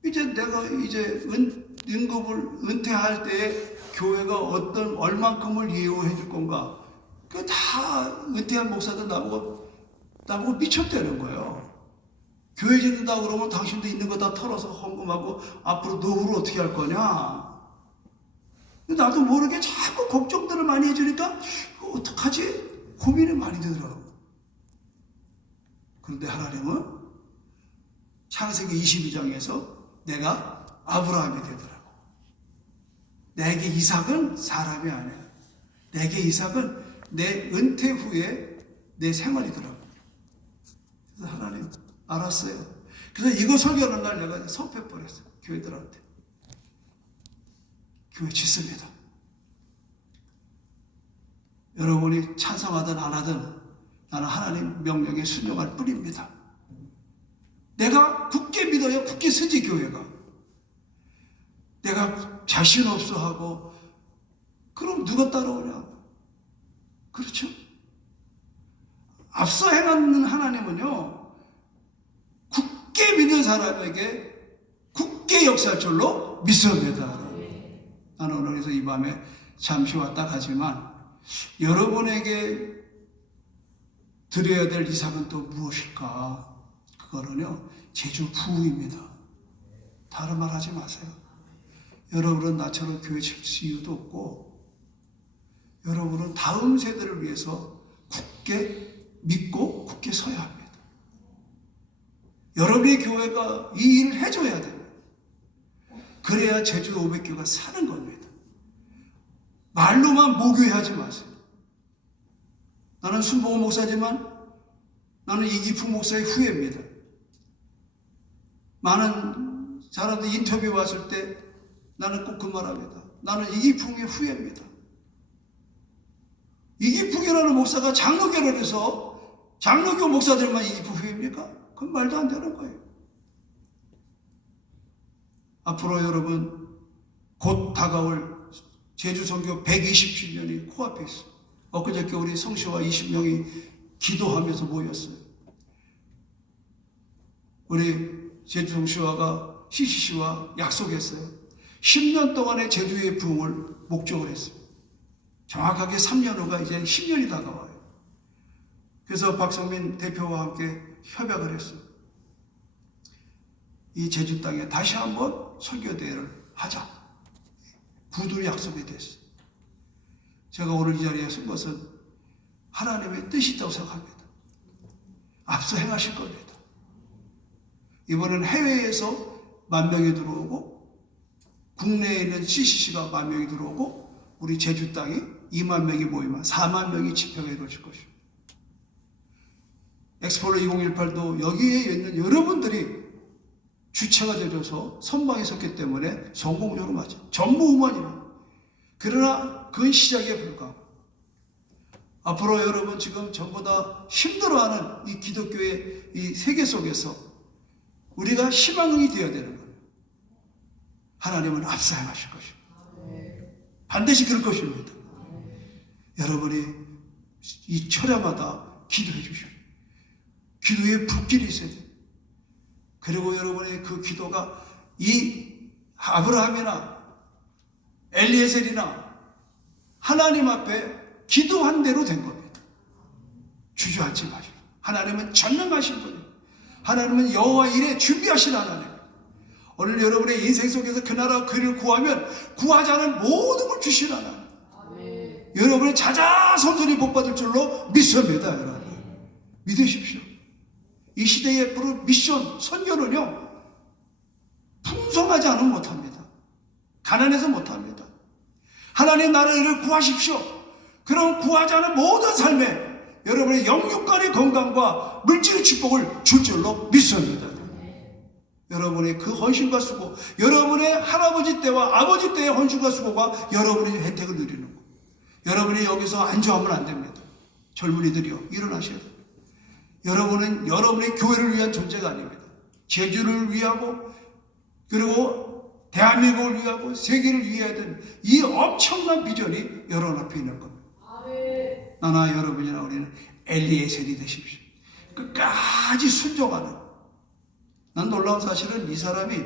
이제 내가 응급을 은퇴할 때에 교회가 얼만큼을 예우해 줄 건가? 그 다 은퇴한 목사들 나보고 미쳤다는 거예요. 교회 짓는다 그러면 당신도 있는 거 다 털어서 헌금하고 앞으로 노후를 어떻게 할 거냐? 나도 모르게 자꾸 걱정들을 많이 해주니까 어떡하지? 고민이 많이 되더라고. 그런데 하나님은 창세기 22장에서 내가 아브라함이 되더라고. 내게 이삭은 사람이 아니야. 내게 이삭은 내 은퇴 후에 내 생활이더라고. 그래서 하나님 알았어요. 그래서 이거 설교하는 날 내가 선포해버렸어요. 교회들한테. 교회 짓습니다. 여러분이 찬성하든 안 하든 나는 하나님 명령에 순종할 뿐입니다. 내가 굳게 믿어야 굳게 서지. 교회가 내가 자신 없어 하고 그럼 누가 따라오냐? 그렇죠? 앞서 행하는 하나님은요, 굳게 믿는 사람에게 굳게 역사할 줄로 믿습니다. 나는 오늘 그래서 이 밤에 잠시 왔다 가지만 여러분에게 드려야 될 이삭은 또 무엇일까? 그거는요, 제주 부흥입니다. 다른 말 하지 마세요. 여러분은 나처럼 교회 칠 이유도 없고, 여러분은 다음 세대를 위해서 굳게 믿고 굳게 서야 합니다. 여러분의 교회가 이 일을 해줘야 됩니다. 그래야 제주 500교가 사는 겁니다. 말로만 모교하지 마세요. 나는 순복음 목사지만 나는 이기풍 목사의 후예입니다. 많은 사람들 인터뷰 왔을 때 나는 꼭 그 말합니다. 나는 이기풍의 후예입니다. 이기풍이라는 목사가 장로교를 해서 장로교 목사들만 이기풍 후예입니까? 그건 말도 안 되는 거예요. 앞으로 여러분 곧 다가올 제주 선교 127년이 코앞에 있어요. 엊그저께 우리 성시와 20명이 기도하면서 모였어요. 우리 제주 성시와가 CCC와 약속했어요. 10년 동안의 제주의 부흥을 목적을 했습니다. 정확하게 3년 후가 이제 10년이 다가와요. 그래서 박성민 대표와 함께 협약을 했어요. 이 제주 땅에 다시 한번 설교대회를 하자. 부두 약속이 됐어요. 제가 오늘 이 자리에 선 것은 하나님의 뜻이 있다고 생각합니다. 앞서 행하실 겁니다. 이번엔 해외에서 10,000명이 들어오고 국내에 있는 CCC가 10,000명이 들어오고 우리 제주 땅이 20,000명이 모이면 40,000명이 집회가 이루어질 것입니다. 엑스폴로 2018도 여기에 있는 여러분들이 주체가 되어서 선방에 섰기 때문에 성공적으로 맞죠. 전무후무합니다. 그러나 그건 시작에 불과하고 앞으로 여러분 지금 전부 다 힘들어하는 이 기독교의 이 세계 속에서 우리가 희망이 되어야 되는 거예요. 하나님은 앞서 행하실 것입니다. 반드시 그럴 것입니다. 여러분이 이 철야마다 기도해 주십시오. 기도에 불길이 있어야 돼요. 그리고 여러분의 그 기도가 이 아브라함이나 엘리에셀이나 하나님 앞에 기도한 대로 된 겁니다. 주저앉지 마시고. 하나님은 전능하신 분이에요. 하나님은 여호와 일에 준비하신 하나님. 오늘 여러분의 인생 속에서 그 나라 그를 구하면 구하지 않은 모든 걸 주신 하나님. 여러분의 자자손손이 복받을 줄로 믿습니다. 여러분 믿으십시오. 이 시대의 미션 선교는요 풍성하지 않으면 못합니다. 가난해서 못합니다. 하나님 나라를 구하십시오. 그럼 구하지 않은 모든 삶에 여러분의 영육간의 건강과 물질의 축복을 줄 줄로 믿습니다. 여러분의 그 헌신과 수고, 여러분의 할아버지 때와 아버지 때의 헌신과 수고가 여러분의 혜택을 누리는 거. 여러분이 여기서 안주하면 안 됩니다. 젊은이들이요, 일어나셔야 됩니다. 여러분은 여러분의 교회를 위한 존재가 아닙니다. 제주를 위하고 그리고 대한민국을 위하고 세계를 위해야 되는 이 엄청난 비전이 여러분 앞에 있는 겁니다. 나나 여러분이나 우리는 엘리에셀이 되십시오. 끝까지 순종하는. 난 놀라운 사실은 이 사람이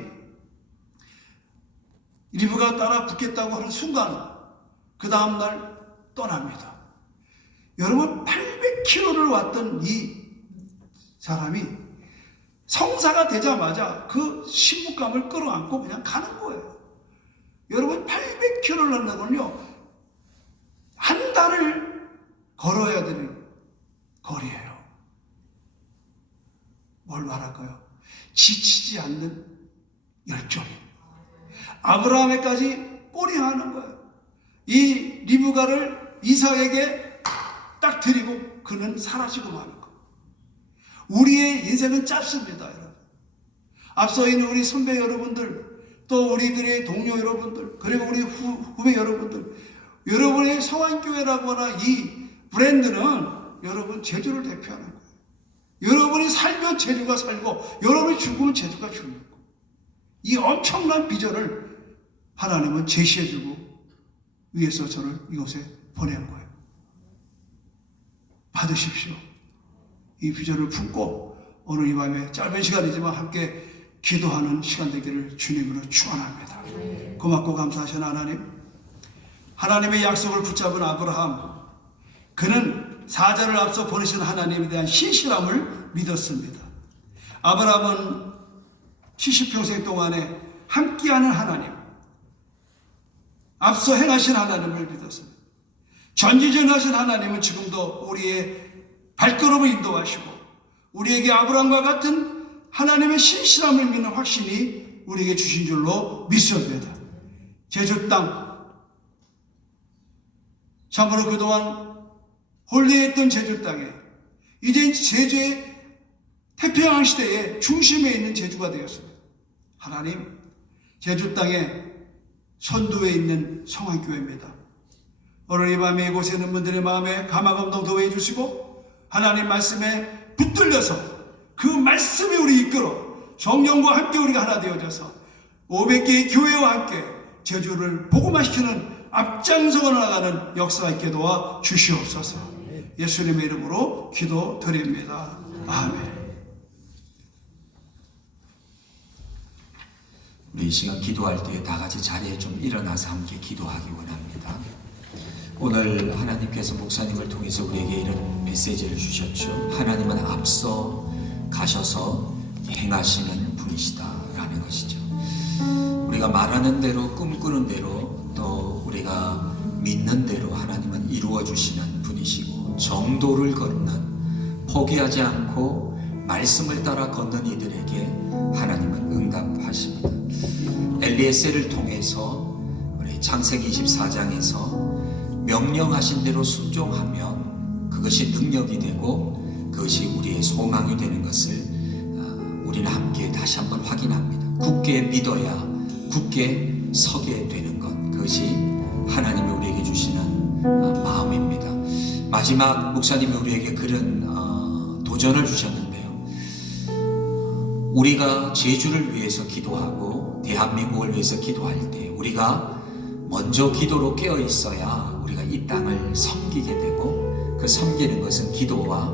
리브가 따라 붙겠다고 하는 순간 그 다음날 떠납니다. 여러분 800km를 왔던 이 사람이 성사가 되자마자 그 신부감을 끌어안고 그냥 가는 거예요. 여러분 800km를 한다는 건요 한 달을 걸어야 되는 거리예요. 뭘 말할까요? 지치지 않는 열정. 아브라함에까지 꼬리하는 거예요. 이 리브가를 이삭에게 딱 드리고 그는 사라지고 마는 거예요. 우리의 인생은 짧습니다, 여러분. 앞서 있는 우리 선배 여러분들, 또 우리들의 동료 여러분들, 그리고 우리 후배 여러분들, 여러분의 성안교회라고 하나 이 브랜드는 여러분 제주를 대표하는 거예요. 여러분이 살면 제주가 살고 여러분이 죽으면 제주가 죽는 거예요. 이 엄청난 비전을 하나님은 제시해주고 위에서 저를 이곳에 보낸 거예요. 받으십시오. 이 비전을 품고 오늘 이 밤에 짧은 시간이지만 함께 기도하는 시간 되기를 주님으로 축원합니다. 고맙고 감사하신 하나님, 하나님의 약속을 붙잡은 아브라함, 그는 사자를 앞서 보내신 하나님에 대한 신실함을 믿었습니다. 아브라함은 70평생 동안에 함께하는 하나님, 앞서 행하신 하나님을 믿었습니다. 전지전하신 하나님은 지금도 우리의 발걸음을 인도하시고 우리에게 아브라함과 같은 하나님의 신실함을 믿는 확신이 우리에게 주신 줄로 믿습니다. 제주 땅, 참으로 그동안 홀리했던 제주 땅에 이제 제주의 태평양 시대의 중심에 있는 제주가 되었습니다. 하나님, 제주 땅에 선두에 있는 성안교회입니다. 오늘 이 밤에 이곳에 있는 분들의 마음에 감화감동 더해 주시고 하나님 말씀에 붙들려서 그 말씀이 우리 이끌어 성령과 함께 우리가 하나 되어져서 500개의 교회와 함께 제주를 복음화시키는 앞장서 나가는 역사가 있게 도와 주시옵소서. 예수님의 이름으로 기도드립니다. 아멘. 우리 이 시간 기도할 때 다 같이 자리에 좀 일어나서 함께 기도하기 원합니다. 오늘 하나님께서 목사님을 통해서 우리에게 이런 메시지를 주셨죠. 하나님은 앞서 가셔서 행하시는 분이시다라는 것이죠. 우리가 말하는 대로, 꿈꾸는 대로, 또 우리가 믿는 대로 하나님은 이루어 주시는 분이시고, 정도를 걷는, 포기하지 않고 말씀을 따라 걷는 이들에게 하나님은 응답하십니다. 엘리에셀을 통해서 우리 창세기 24장에서 명령하신 대로 순종하면 그것이 능력이 되고 그것이 우리의 소망이 되는 것을 우리는 함께 다시 한번 확인합니다. 굳게 믿어야 굳게 서게 되는 것, 그것이 하나님이 우리에게 주시는 마음입니다. 마지막 목사님이 우리에게 그런 도전을 주셨는데요. 우리가 제주를 위해서 기도하고 대한민국을 위해서 기도할 때 우리가 먼저 기도로 깨어 있어야 우리가 이 땅을 섬기게 되고, 그 섬기는 것은 기도와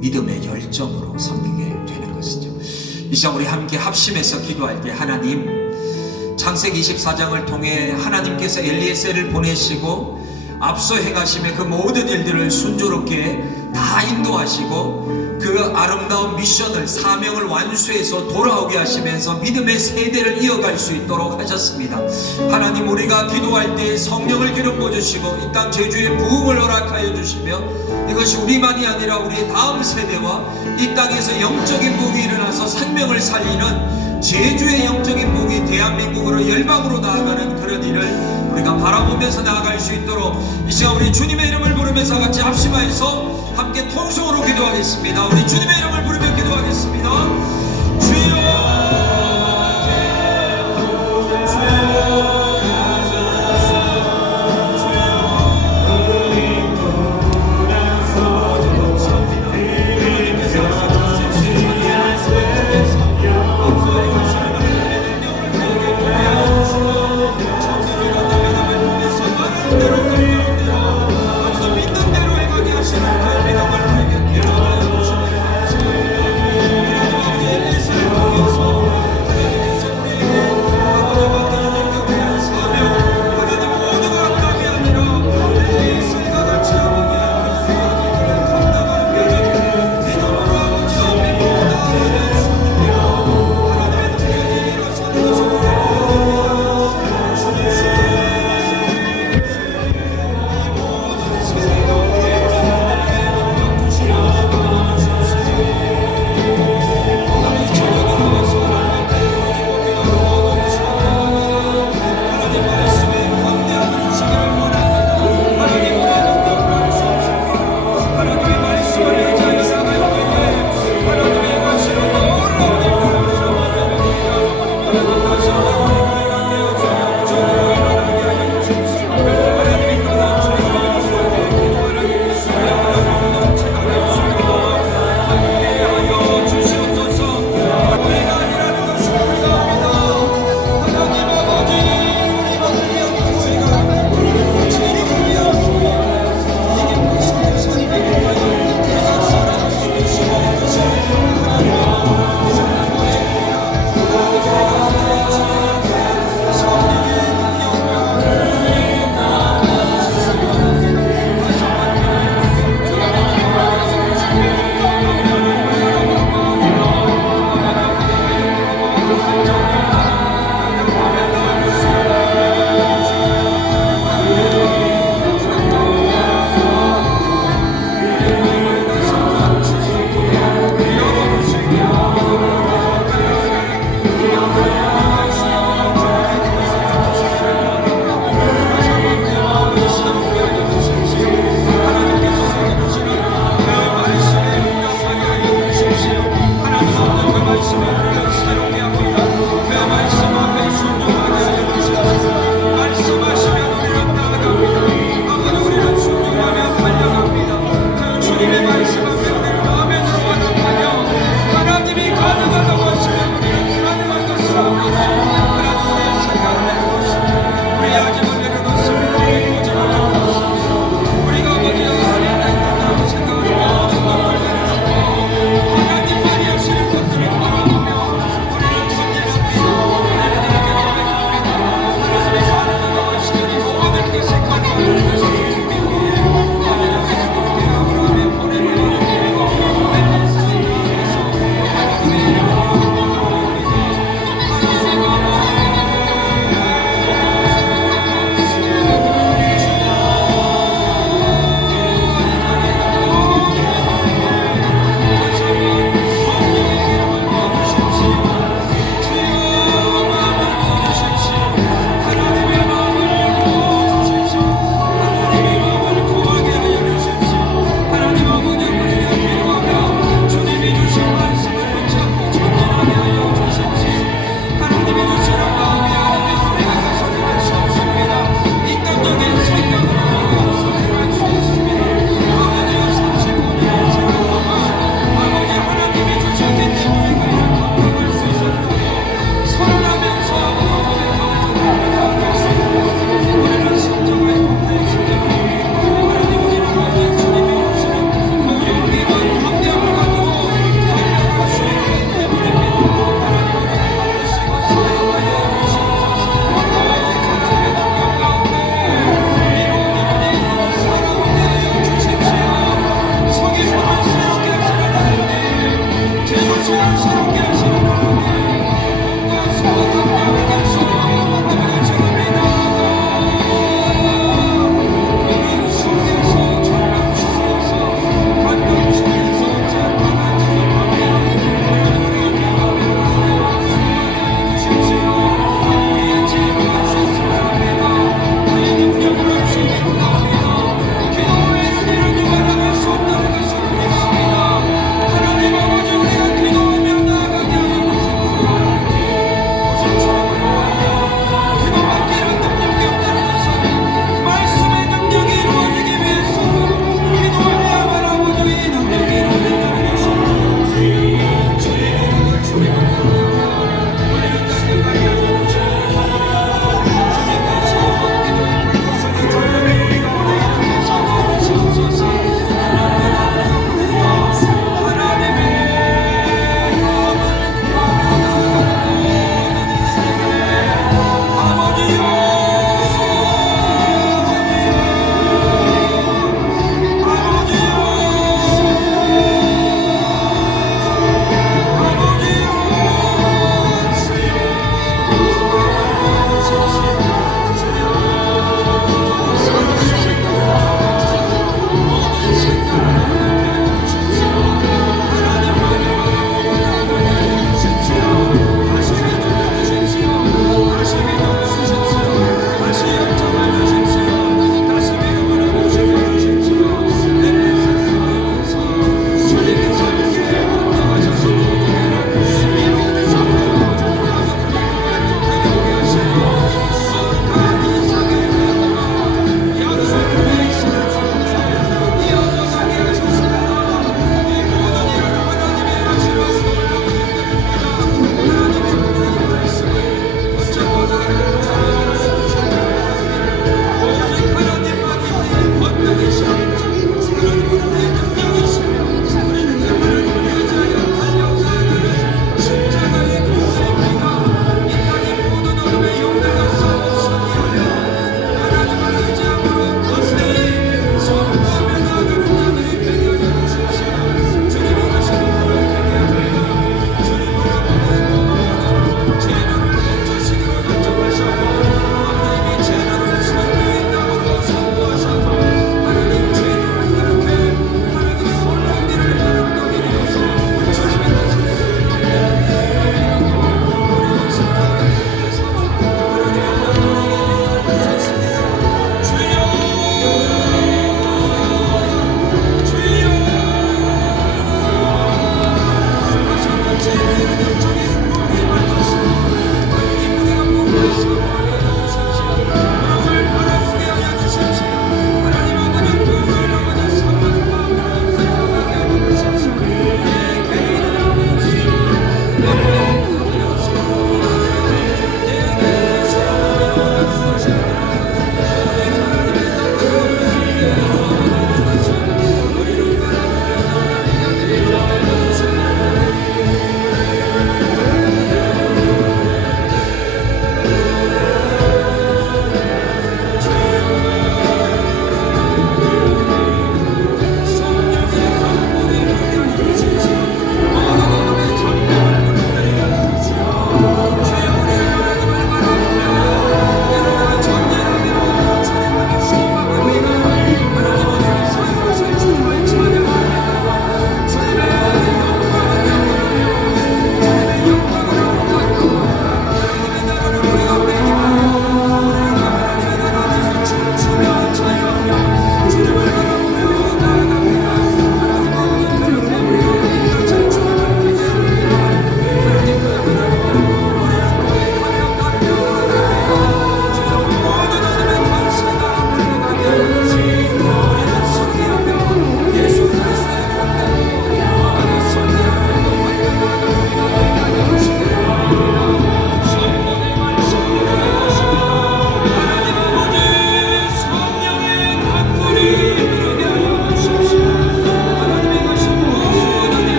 믿음의 열정으로 섬기게 되는 것이죠. 이 시간 우리 함께 합심해서 기도할 때, 하나님, 창세기 24장을 통해 하나님께서 엘리에셀을 보내시고 앞서 행하심의 그 모든 일들을 순조롭게 다 인도하시고 그 아름다운 미션을, 사명을 완수해서 돌아오게 하시면서 믿음의 세대를 이어갈 수 있도록 하셨습니다. 하나님, 우리가 기도할 때 성령을 기름 부어주시고 이 땅 제주의 부흥을 허락하여 주시며, 이것이 우리만이 아니라 우리의 다음 세대와 이 땅에서 영적인 부흥이 일어나서 생명을 살리는 제주의 영적인 부흥이 대한민국으로 열방으로 나아가는 그런 일을 우리가 바라보면서 나아갈 수 있도록 이 시간 우리 주님의 이름을 부르면서 같이 합심하여서 함께 통성으로 기도하겠습니다. 우리 주님의 이름을 부르며 기도하겠습니다. 주여,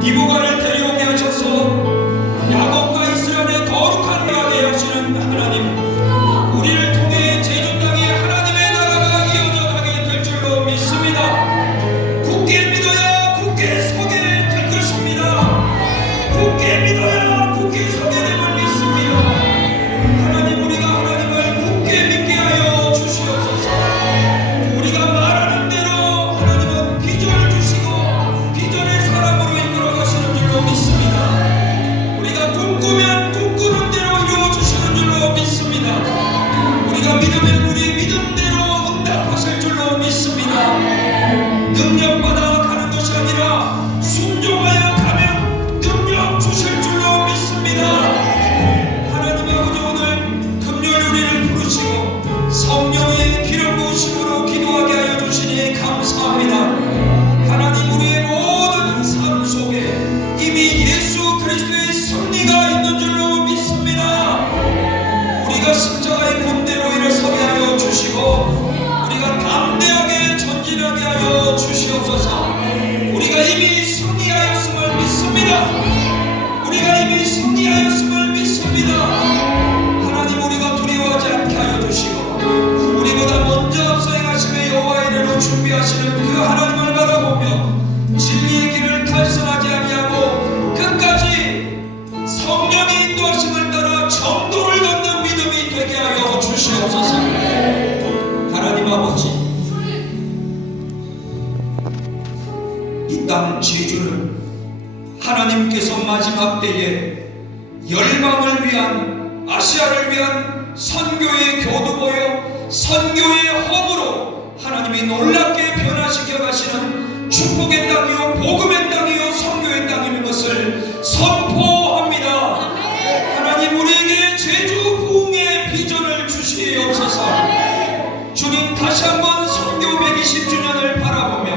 리브가를 데려오게 하셔서 야곱과 이스라엘의 거룩한 나라게 하시는 하나님, 우리를 통해 제주 땅에 하나님의 나라가 이어져 가게 될 줄로 믿습니다. 굳게 믿어야 굳게 서게 될 것입니다. 굳게 믿어야 굳게 서게 됨을 믿습니다. 하나님, 우리가 하나님을 굳게 믿게 하여 주시옵소서. 우리가 말하는 대로 하나님은 비전을 주시고 비전의 사람으로 이끌어 가시는 줄로 믿습니다. 우리가 꿈꾸면 꿈꾸는 대로 이루어 주시는 줄로 믿습니다. 우리가 믿으면 우리 믿음대로 응답하실 줄로 믿습니다. 능력받아 가는 것이 아니라 순종하여 가면 능력 주실 줄로 믿습니다. 하나님 아버지, 오늘 금요일 우리를 부르시고 성령의 기름 부으심으로 기도하게 하여 주시니 감사합니다. 하나님, 우리의 모든 삶 속에 이미 예수 그리스도의 승리가 있는 줄로 믿습니다. 우리가 십자가의 본대로 일어서게 하여 주시고 우리가 담대하게 전진하게 하여 주시옵소서. 우리가 이미 승리하였음을 믿습니다. 우리가 이미 승리하였음을 믿습니다. 하나님, 우리가 두려워하지 않게 하여 주시고 우리보다 먼저 앞서 행하심의 여호와 이래로 준비하시는 그 하나님을 바라보며 진리의 길을 탈선하지 아니하고 끝까지 성령의 인도하심을 따라 정도를 걷는 믿음이 되게 하여 주시옵소서. 하나님 아버지, 이 땅 제주는 하나님께서 마지막 때에 열방을 위한, 아시아를 위한 선교의 교두보여 선교의 홈으로 하나님이 놀랍게 변화시켜 가시는 축복의 땅이요 복음의 땅이요 선교의 땅인 것을 선포합니다. 하나님, 우리에게 제주 부흥의 비전을 주시옵소서. 주님, 다시 한번 선교 120주년을 바라보며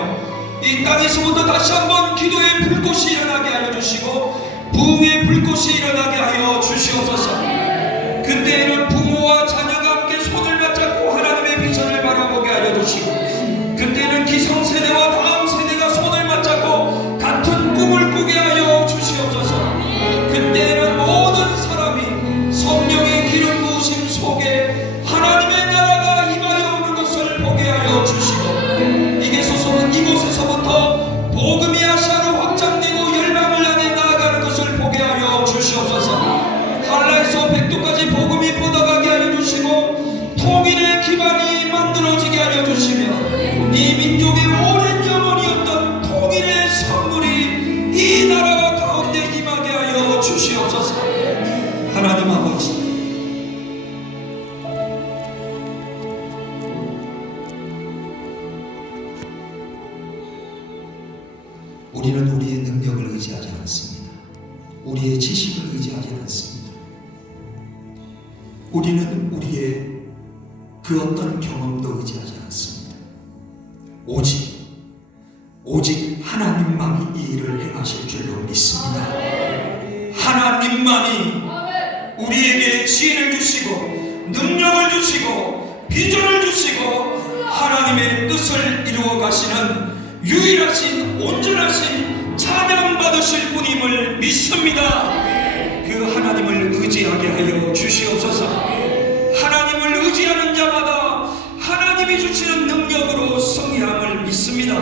이 땅에서부터 다시 한번 기도의 불꽃이 일어나게 하여 주시고 부흥의 불꽃이 일어나게 하여 주시옵소서. 그때에는 부모와 자녀가 함께 손을 맞잡고 하나님의 비전을 바라보게 하여 주시고 그때는 기성세대와 다음 세대가 손을 맞잡고 같은 꿈을 꾸게 하여 주시옵소서. 그때에는 모든 사람이 성령의 기름 부으심 속에 하나님의 나라가 임하여 오는 것을 보게 하여 주시고 이곳에서부터 복음이 아시아로 확장되고 열방을 향해 나아가는 것을 보게 하여 주시옵소서. 한라에서 백도까지 복음이 뻗어가게 하여 주시고 통일의 기반이 만들어지게 하여 주시며 이 민족의 오랜 영혼이었던 통일의 선물이 이 나라 가운데 임하게 하여 주시옵소서. 하나님 아버지, 우리는 우리의 능력을 의지하지 않습니다. 우리의 지식을 의지하지 않습니다. 우리는 우리의 그 어떤 경험도 의지하지 않습니다. 오직 하나님만이 이 일을 행하실 줄로 믿습니다. 하나님만이 우리에게 지혜를 주시고 능력을 주시고 비전을 주시고 하나님의 뜻을 이루어 가시는 유일하신 온전하신 찬양받으실 분임을 믿습니다. 그 하나님을 의지하게 하여 주시옵소서. 하나님을 의지하는 자마다 하나님이 주시는 능력으로 승리함을 믿습니다.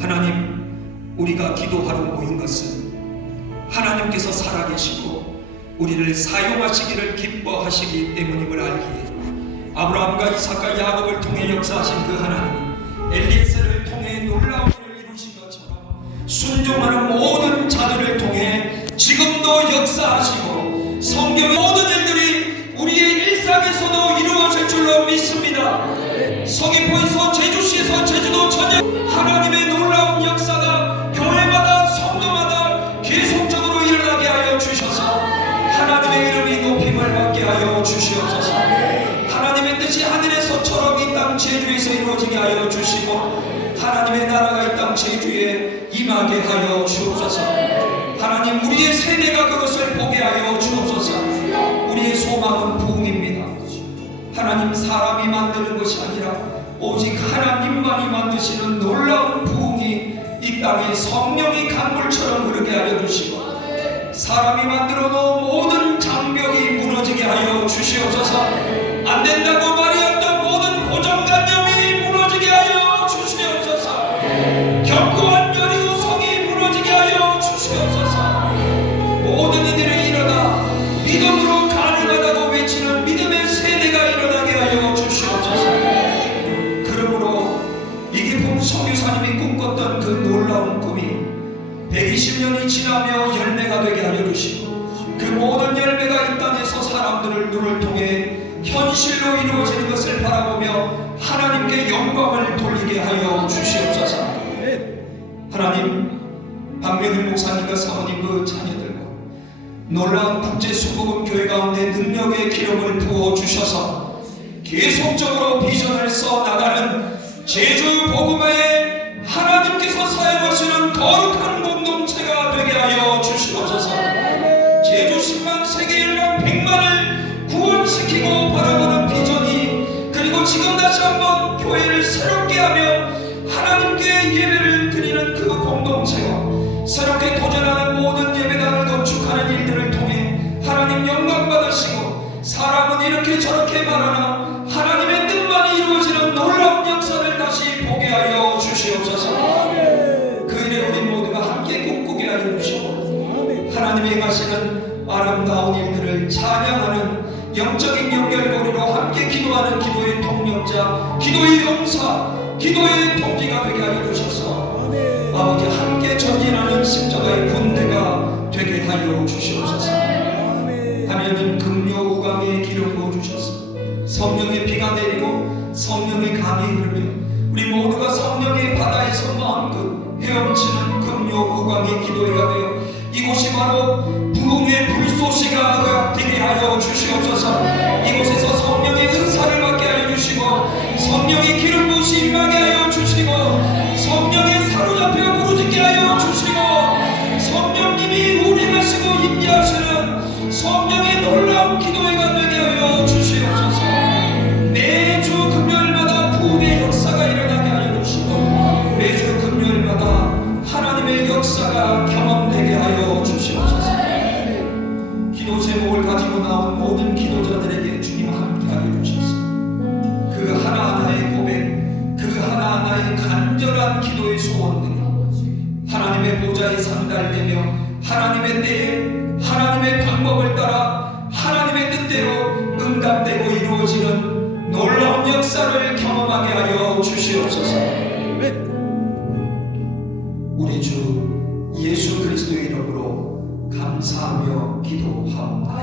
하나님, 우리가 기도하러 모인 것은 하나님께서 살아계시고 우리를 사용하시기를 기뻐하시기 때문임을 알기에 아브라함과 이삭과 야곱을 통해 역사하신 그 하나님이 엘리에셀을 통해 놀라운 일을 이루신 것처럼 순종하는 모든 자들을 통해 지금도 역사하시고 성경의 모든 일들이 우리의 일상에서도 이루어질 줄로 믿습니다. 서귀포에서 제주시에서 제주도 전역 하나님의 놀라운 역사가 교회마다 성도마다 계속적으로 일어나게 하여 주셔서 하나님의 이름이 높임을 받게 하여 주시옵소서. 하나님의 뜻이 하늘에서처럼 이 땅 제주에서 이루어지게 하여 주시고 하나님의 나라가 이 땅 제주에 임하게 하여 주옵소서. 하나님, 우리의 세대가 그것을 보게 하여 주옵소서. 우리의 소망은 부흥입니다. 하나님, 사람이 만드는 것이 아니라 오직 하나님만이 만드시는 놀라운 부흥이 이 땅에 성령이 강물처럼 사람이 만들어 놓은 모든 장벽이 무너지게 하여 주시옵소서. 안 된다고 말이었던 모든 고정관념이 무너지게 하여 주시옵소서. 견고한 여리고성이 무너지게 하여 주시옵소서. 모든 이들이 일어나 믿음으로 가능하다고 외치는 믿음의 세대가 일어나게 하여 주시옵소서. 그러므로 이기풍 선교사님이 꿈꿨던 그 놀라운 꿈이 120년이 지나며 열매가 되게 하여 주시고, 그 모든 열매가 이 땅에서 사람들을 눈을 통해 현실로 이루어지는 것을 바라보며 하나님께 영광을 돌리게 하여 주시옵소서. 하나님, 박명일 목사님과 사모님 그 자녀들과 놀라운 국제수복음 교회 가운데 능력의 기름을 부어 주셔서 계속적으로 비전을 써 나가는 제주 복음화에 하나님께서 사용하시는 거룩한 공동체가 되게 하여 주시옵소서. 제주 10만, 세계 1만, 100만을 구원시키고 바라보는 비전이, 그리고 지금 다시 한번 교회를 새롭게 하며 하나님께 예배를 드리는 그 공동체와 새롭게 도전하는 모든 예배당을 건축하는 일들을 통해 하나님 영광 받으시고, 사람은 이렇게 저렇게 말하나 하나님의 뜻만이 이루어지는 놀라운 역사를 다시 보게 하여 주시옵소서. 그 일에 우리 모두가 함께 꿈꾸게 하여 주시고, 하나님이 행하시는 아름다운 일들을 찬양하는 영적인 연결고리로 함께 기도하는 기도의 동력자, 기도의 용사, 기도의 동지가 되게 하여 주셔서 아버지 함께 전진하는 십자가의 군대가 되게 하여 주시옵소서. 하나님, 금요 우강에 기름 부어 주셔서 성령의 비가 내리고 성령의 강이 흐르며 우리 모두가 성령의 바다에서 마음껏 헤엄치는 금요 우강의 기도회가 되어 이곳이 바로 부흥의 불쏘시가 되게 하여 주시옵소서. 이곳에서 성령의 은사를 받게 하여 주시고, 성령의 기름 부으시 임하게 하여 주시고, 성령의 사로잡혀 부르짖게 하여 주시고, 성령님이 운행하시고 임재하시는 성령의 놀라운 기도회가 되게 하여 주시옵소서. 매주 금요일마다 부흥의 역사가 일어나게 하여 주시고, 매주 금요일마다 하나님의 역사가 경험되게 하여 주시옵소서. 기도 제목을 가지고 나온 모든 기도자들에게 주님 함께하여 주셔서 그 하나하나의 고백, 그 하나하나의 간절한 기도의 소원들이 하나님의 보좌에 상달되며 하나님의 때에 하나님의 방법을 따라 하나님의 뜻대로 응답되고 이루어지는 놀라운 역사를 경험하게 하여 주시옵소서. 우리 주 예수 그리스도의 이름으로 감사하며 기도하옵나이다.